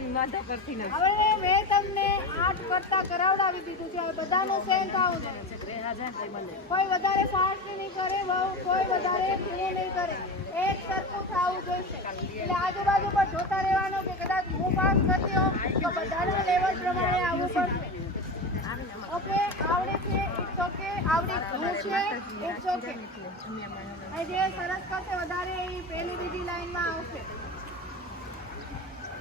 કરવાની વાંધો કરતી નથી. હવે મેં તમને 8 કરતા કરાવડાવી દીધું છે. હવે બધાનું સેમ થવું જોઈએ. કોઈ વધારે ફાસ્ટ નહીં કરે, કોઈ વધારે ધીમું નહીં કરે. એક સરખું થવું જોઈએ. એટલે આજુબાજુ પર જોતા રહેવાનું કે કદાચ હું પાસ કરતી હોઉં તો બધાના લેવલ પ્રમાણે આવવું પડશે. ઓકે, આવડે છે ઇટ્સ ઓકે, આવડી ગયું છે ઇટ્સ ઓકે. જે સરસ કરશે વધારે એ પહેલી બીજી લાઈનમાં આવશે.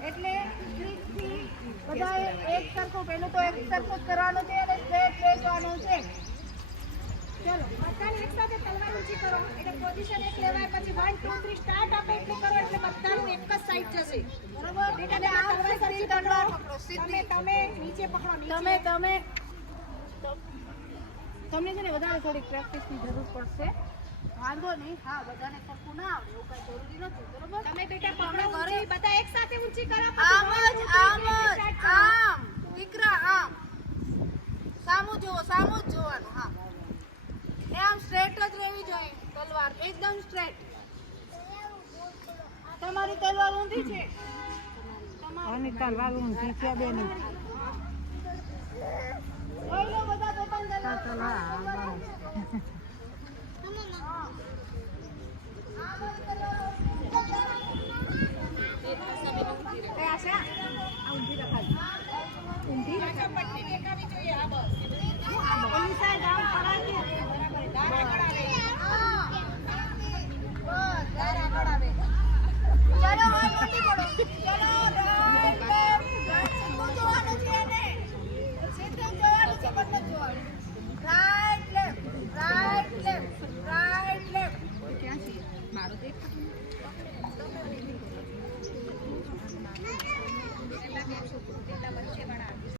એટલે ટ્રીકથી બધાએ એક સરખું પહેલું તો એક સરખું કરવાનું છે અને સ્ટ્રેટ બેસવાનું છે. ચલો બધાને એકસાથે તલવાર ઊંચી કરો એટલે પોઝિશન એક લેવાય પછી 1 2 3 સ્ટાર્ટ આપે એટલે કરો એટલે બધાનું એક જ સાઈડ જશે. બરોબર? એટલે આ સરખી તલવાર પકડો. તમે નીચે પકડો. નીચે તમને છે ને વધારે થોડી પ્રેક્ટિસની જરૂર પડશે. વાંધો નહીં. હા, બધાને સરખું ના આવડે એવું કઈ જરૂરી નથી. બરોબર? તમે બેટા પકડો ઘરે બધા એક સાથે ઊંચી કરો. આમ દીકરા આમ સામું જુઓ, સામું જ જોવાનું. હા, ને આમ સ્ટ્રેટ જ રહેવી જોઈએ તલવાર, એકદમ સ્ટ્રેટ. તમારી તલવાર ઊંધી છે. આની તલવાર ઊંધી છે બેની. ઓય લો બધા પોતાની તલવાર.